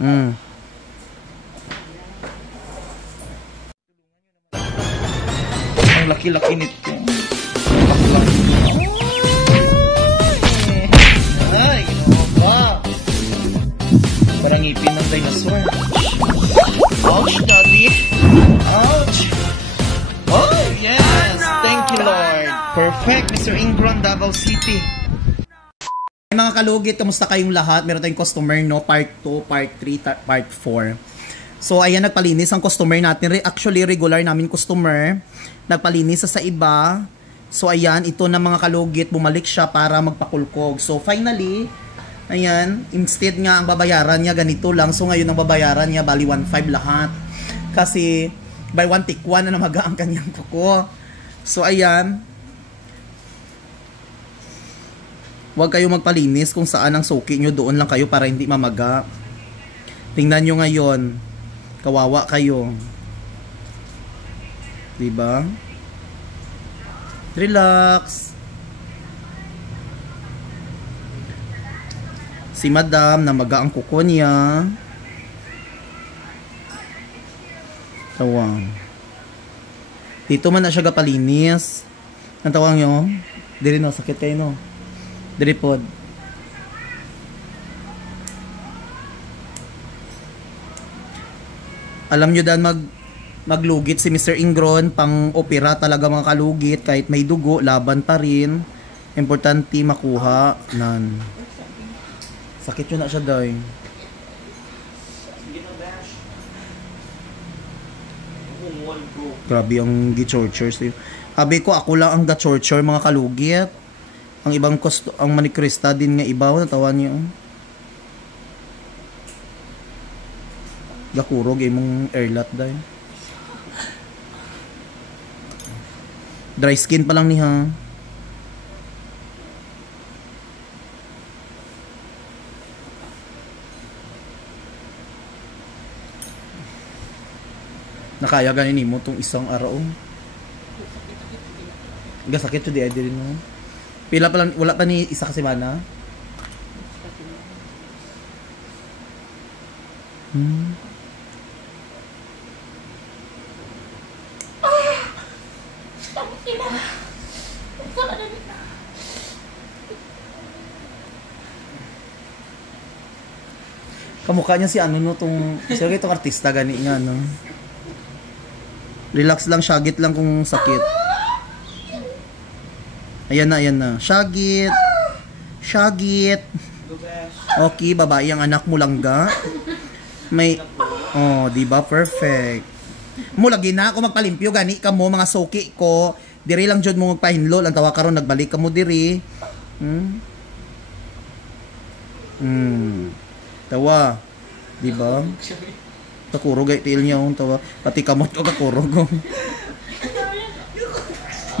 Mm. Ang laki-laki nito. Baklang. Ay, ginawa. Parang ngipin ng dinosaur. Ouch, daddy. Ouch. Oh, yes. Thank you, Lord. Perfect, Mr. Ingron, Davao City. Mga kalugit, kamusta kayong lahat? Meron tayong customer, no? Part 2, Part 3, Part 4. So, ayan, nagpalinis ang customer natin. Actually, regular namin customer. Nagpalinis sa iba. So, ayan, ito na mga kalugit. Bumalik siya para magpakulkog. So, finally, ayan, instead nga ang babayaran niya, ganito lang. So, ngayon ang babayaran niya, bali 1.5 lahat. Kasi, by 1 take 1 na namaga ang kanyang kuko. So, ayan. Huwag kayo magpalinis kung saan ang suki nyo, doon lang kayo para hindi mamaga. Tingnan nyo ngayon. Kawawa kayo. Diba? Relax. Si Madam, namaga ang kuko niya. Tawang. Dito man na siya gapalinis. Ang tawang nyo? Dili no, sakit kayo no. Dili pod. Alam nyo dan maglugit si Mr. Ingron, pang opera talaga mga kalugit, kahit may dugo, laban pa rin. Importante makuha. Nan. Sakit yun na siya daw. Grabe ang gi-torture. Sabi ko, ako lang ang ga-torture mga kalugit. Ang ibang ang manikrista din nga ibaw, natawan niyo. Gakurog imong airlat dahil. Dry skin pa lang niya. Nakaya ganin mo tong isang araw. Gasakit to di ay din mo. Pila pa lang, wala pa ni isa ka semana. Kamukha niya si ano no, tong itong artista gani nga no. Relax lang, syagit lang kung sakit. Ayan na. Syagit. Syagit. Okay, babae ang anak mo lang ga. May, oh, diba? Perfect. Mo lagi na ako magpalimpyo gani ka mo mga suki ko. Diri lang jud mo magpahinlo, lang tawa karon nagbalik ka mo diri. Tawa. Diba? Kakurog ay tiil niya tawa. Pati kamot ko kakurog.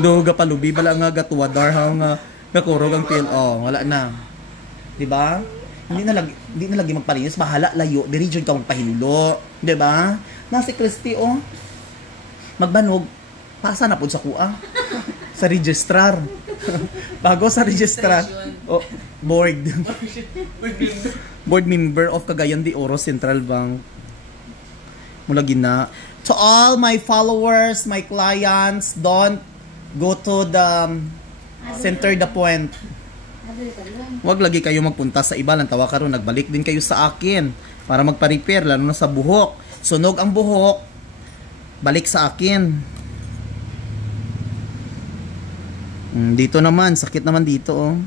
Do gapalubi bala nga gatuwadar nga gakurog ang tiil. Oh, wala na. Diba? Hindi na lagi magpalinis, bahala layo, diri jud ka magpahinlo, 'di ba? Na si Christy oh. Magbanog, pasa na pud sa kuha. Sa registrar. Bago sa registrar. Oh, board member of Cagayan de Oro Central Bank. Mula gina. To all my followers, my clients, don't go to the center the point. Huwag lagi kayo magpunta sa iba lang tawa karon, nagbalik din kayo sa akin para magpa-repair lalo na sa buhok. Sunog ang buhok, balik sa akin. Dito naman, sakit naman dito oh.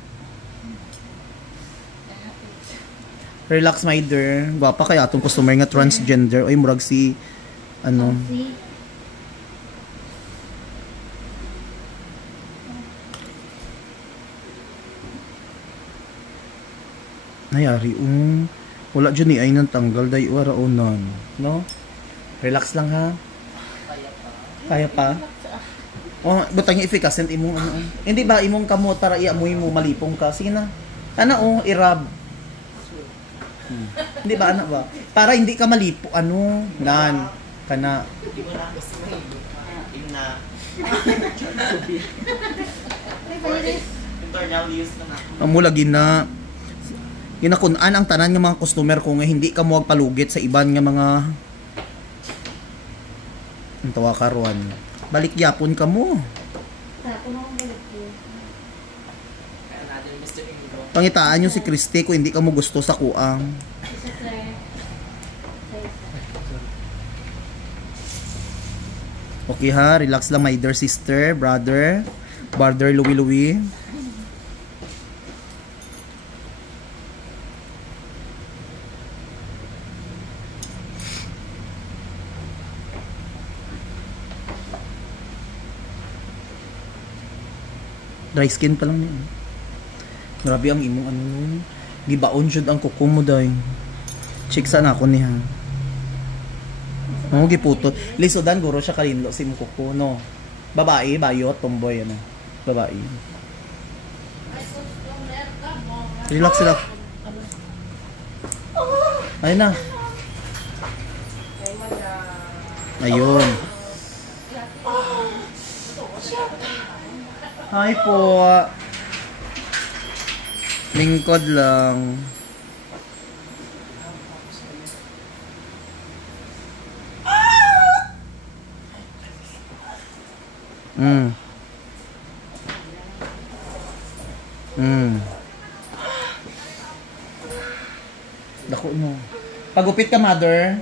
Relax my dear. Gwapa kaya atong customer nga transgender. Oy murag si ano. Nayari wala dyan ni ay nang tanggal day wara onan, no? Relax lang ha. Kaya pa. Oh, butang efficacent imong ano. Hindi ba imong kamot para iamoy mo malipong ka? Sige na. Ana oh, irab. Hindi ba anak ba? Para hindi ka malipo ano, nan kana. Hindi mo na gusto mo ina. Internal use na. Amo lagi na. Ginakun-an ang tanan ng mga customer ko nga hindi ka mo palugit sa iban nga mga ang tawa karon. Balik yapon ka mo. Pangitaan nyo si Christy kung hindi ka mo gusto sa kuang. Okay ha, relax lang my dear sister, brother Louie. Dry skin pa lang niya. Grabe ang imong ano nun. Gibaon jud ang kuko mo day. Check sana ako niya. Mo giputot. Lisodan guro siya kalinlo si imong kuko no. Babae, bayot, tomboy ano. Babae. Relax lang. Ayun na. Ayun. Hi po. Lingkod lang. Dako mo. Pagupit ka, mother.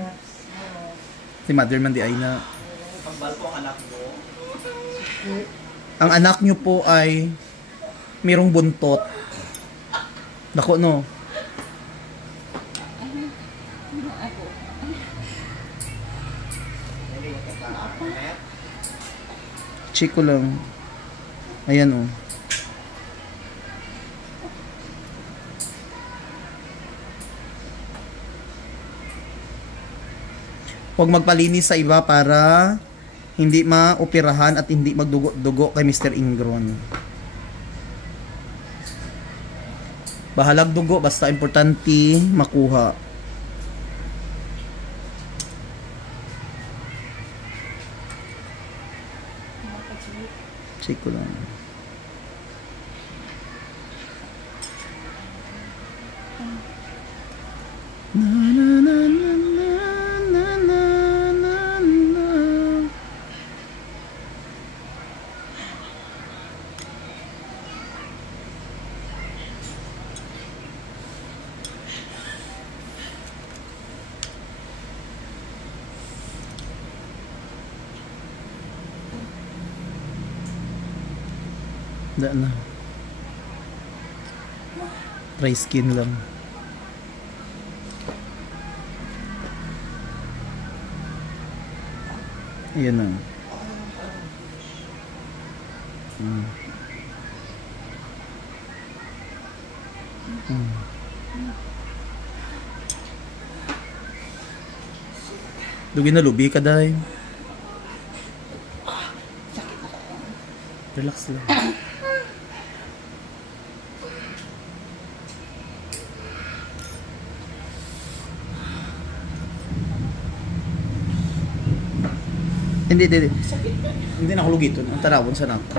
Si mother man di ay na. Pagbal po ang anak mo. Ang anak nyo po ay mayroong buntot. Dako no. Check ko lang. Ayan oh. Huwag magpalinis sa iba para hindi maoperahan at hindi magdugo-dugo kay Mr. Ingron. Bahalag dugo, basta importante makuha. Check ko lang. Na na na na na na na na. Da na. Dry skin lang. Ayan na. Dugi na lubi ka dahil. Relax lang. Hindi na ako lugito. Ang tarawon sa nato.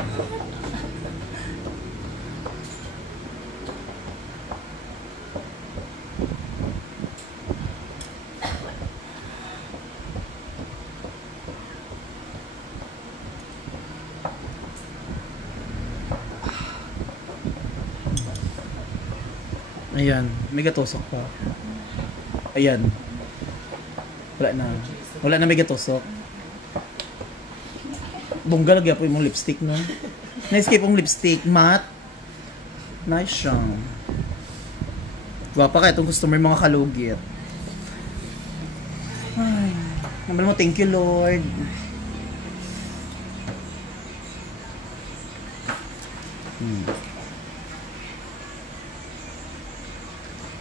Ayan, may gatusok pa. Ayan. Wala na may gatusok. Bongga lagi po yung lipstick no. Na-escape yung lipstick, matte. Nice siya. Gwapa ka itong customer mga kalugit. Ay, naman mo, thank you Lord.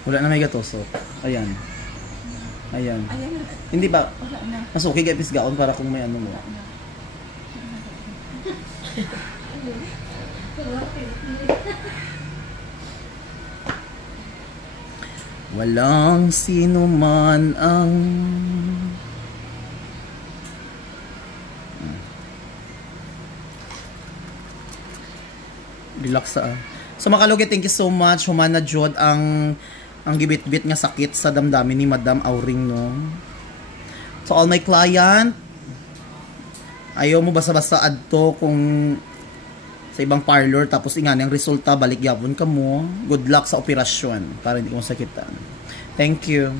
Wala na may gatusok. Ayan. Ayan. Hindi ba? Mas okay ka pisgaon para kung may ano mo. Walang sino man ang relax sa. So makalugit, thank you so much. Humana Jod ang Ang gibit-bit nga sakit sa damdamin ni Madam Auring, no? So, all my client, ayaw mo basta-basta adto kung sa ibang parlor, tapos nga yung resulta, balik yapon ka mo. Good luck sa operasyon para hindi mo sakitan. Thank you.